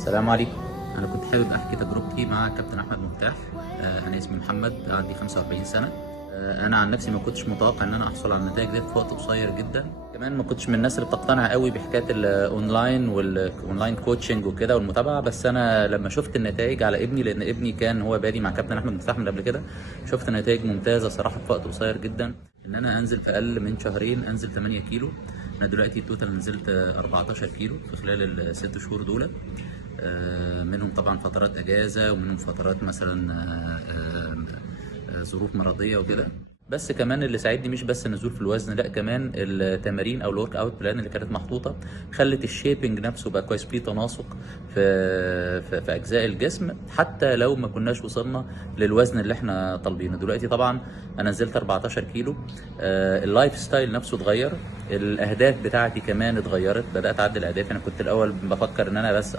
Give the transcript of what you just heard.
السلام عليكم. أنا كنت حابب أحكي تجربتي مع كابتن أحمد مفتاح. أنا اسمي محمد، عندي 45 سنة. أنا عن نفسي ما كنتش متوقع إن أنا أحصل على النتائج دي في وقت قصير جدا. كمان ما كنتش من الناس اللي بتقتنع قوي بحكاية الأونلاين والأونلاين كوتشنج وكده والمتابعة، بس أنا لما شفت النتائج على ابني، لأن ابني كان هو بادي مع كابتن أحمد مفتاح من قبل كده، شفت نتائج ممتازة صراحة في وقت قصير جدا. إن أنا أنزل في أقل من شهرين أنزل 8 كيلو. أنا دلوقتي التوتال نزلت 14 كيلو في خلال الست شهور دول. منهم طبعا فترات اجازه، ومنهم فترات مثلا ظروف مرضيه وكده. بس كمان اللي ساعدني مش بس النزول في الوزن، لا كمان التمارين او الورك اوت بلان اللي كانت محطوطه خلت الشيبنج نفسه بقى كويس، فيه تناسق في اجزاء الجسم، حتى لو ما كناش وصلنا للوزن اللي احنا طالبينه. دلوقتي طبعا انا نزلت 14 كيلو. اللايف ستايل نفسه اتغير، الاهداف بتاعتي كمان اتغيرت، بدات اعدل اهدافي. انا كنت الاول بفكر ان انا بس